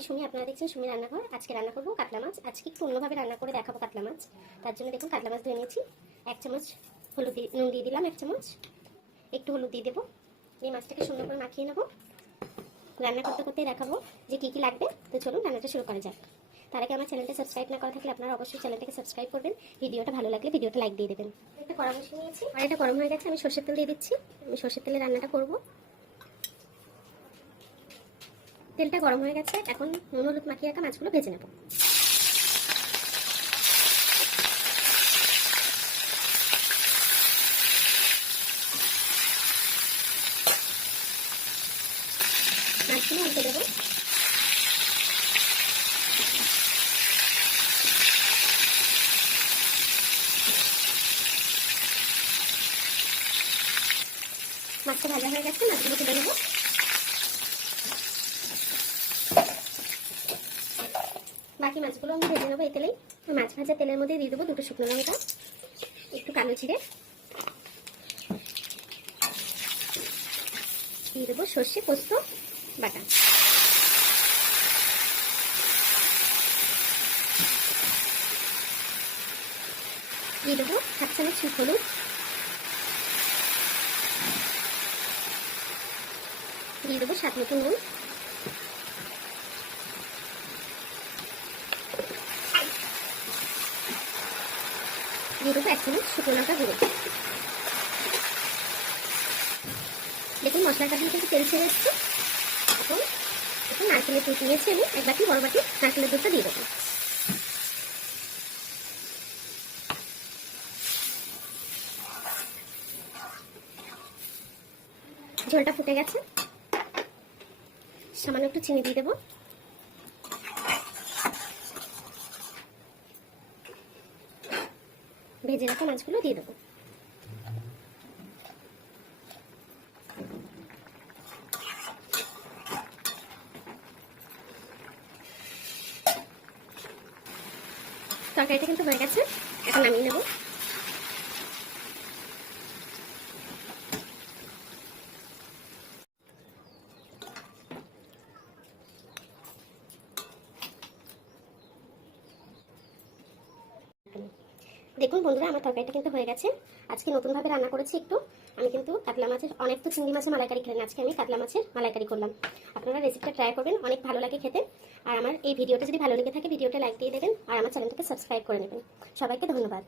আমি সুমি, আপনারা দেখছেন সুমি রান্নাঘর। আজকে রান্না করবো কাতলা মাছ। আজকে একটু অন্যভাবে রান্না করে দেখাবো কাতলা মাছ। তার জন্য দেখুন কাতলা মাছ ধুয়ে নিয়েছি। 1 চামচ হলুদ নুন দিয়ে দিলাম, 1 চামচ। একটু হলুদ দিয়ে দেবো। এই মাছটাকে সুন্দর করে মাখিয়ে নেবো। রান্না করতে করতেই দেখাবো যে কী কী লাগবে। তো চলুন রান্নাটা শুরু করা যাক। তার আগে আমার চ্যানেলটা সাবস্ক্রাইব না করা থাকলে আপনারা অবশ্যই চ্যানেলটাকে সাবস্ক্রাইব করবেন। ভিডিওটা ভালো লাগলে ভিডিওটা লাইক দিয়ে দেবেন। একটা কড়া বসিয়ে নিয়েছি, আর এটা গরম হয়ে গেছে। আমি সর্ষের তেল দিয়ে দিচ্ছি। আমি সর্ষের তেলে রান্নাটা করবো। তেলটা গরম হয়ে গেছে, এখন নুন হলুদ মাখিয়ে রাখা মাছগুলো ভেজে নেব। মাছগুলো উল্টে দেবো। মাছটা ভাজা হয়ে গেছে, মাছগুলো তুলে নেবো। বাকি মাছগুলো আমি ভেজে নেবো এই তেলেই। মাছ ভাজা তেলের মধ্যে দিয়ে দেবো 2টো শুকনো লঙ্কা, একটু কালো জিরে, দিয়ে দেবো সর্ষে পোস্ত বাটা, দিয়ে দেবো 1 চামচ হলুদ, দিয়ে দেবো স্বাদ মতো নুন, দিয়ে দেবো 1 চামচ শুকনো লঙ্কা গুঁড়ো। দেখুন মশলাটা কিন্তু তেল ছেড়ে এসছে। এখন নারকেলের দুধ নিয়েছি আমি, 1 বাটি বড় বাটি নারকেলের দুধটা দিয়ে দেবো। ঝোলটা ফুটে গেছে, সামান্য একটু চিনি দিয়ে দেবো। ভেজে রাখা মাছগুলো দিয়ে দেবো। তরকারিটা কিন্তু হয়ে গেছে, এখন নামিয়ে নেব। দেখুন বন্ধুরা, আমার তরকারিটা কিন্তু হয়ে গেছে। আজকে নতুনভাবে রান্না করেছি একটু। আমি কিন্তু কাতলা মাছের, অনেক তো চিংড়ি মাছের মালাইকারি খেলেন, আজকে আমি কাতলা মাছের মালাইকারি করলাম। আপনারা রেসিপিটা ট্রাই করবেন, অনেক ভালো লাগে খেতে। আর আমার এই ভিডিওটা যদি ভালো লেগে থাকে ভিডিওটা লাইক দিয়ে দেবেন, আর আমার চ্যানেলটাকে সাবস্ক্রাইব করে নেবেন। সবাইকে ধন্যবাদ।